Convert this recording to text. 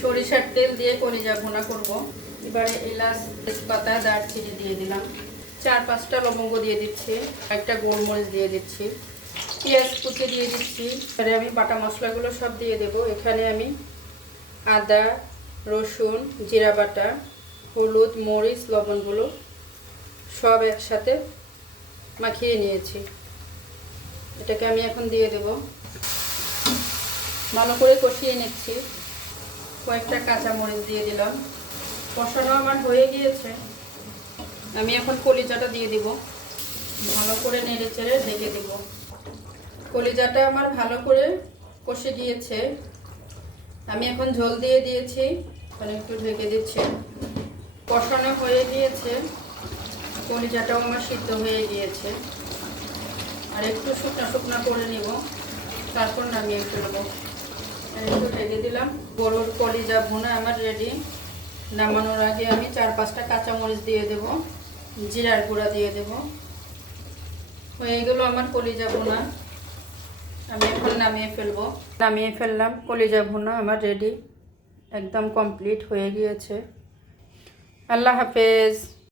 সরিষার তেল দিয়ে কলিজা ভুনা করব। এবারে এলাচ, তেজপাতা, দারচিনি দিয়ে দিলাম, 4-5টা লবঙ্গ দিয়ে দিচ্ছি, একটা গোলমরিচ দিয়ে দিচ্ছি, পেঁয়াজ কুচি দিয়ে দিচ্ছি। এবারে আমি বাটা মশলাগুলো সব দিয়ে দেব। এখানে আমি আদা, রসুন, জিরা বাটা, হলুদ, মরিচ, লবণগুলো সব একসাথে মাখিয়ে নিয়েছি। এটাকে আমি এখন দিয়ে দেব। ভালো করে কষিয়ে নিচ্ছি। কয়েকটা কাঁচা মরিচ দিয়ে দিলাম। কষানো আমার হয়ে গিয়েছে। আমি এখন কলিজাটা দিয়ে দিব। ভালো করে নেড়ে চেড়ে ঢেকে দেব। কলিজাটা আমার ভালো করে কষে গিয়েছে। আমি এখন ঝোল দিয়ে দিয়েছি, মানে একটু ঢেকে দিচ্ছি। কষানো হয়ে গিয়েছে, কলিজাটাও আমার সিদ্ধ হয়ে গিয়েছে। আর একটু শুকনো শুকনো করে নিব, তারপর নামিয়ে ফেলবো। একটু ঢেকে দিলাম। গরুর কলিজা ভুনা আমার রেডি। নামানোর আগে আমি 4-5টা কাঁচামরিচ দিয়ে দেব, জিরার গুঁড়া দিয়ে দেব। হয়ে গেল আমার কলিজা ভুনা। আমি এখন নামিয়ে ফেলবো। নামিয়ে ফেললাম। কলিজা ভুনা আমার রেডি, একদম কমপ্লিট হয়ে গিয়েছে। আল্লাহ হাফেজ।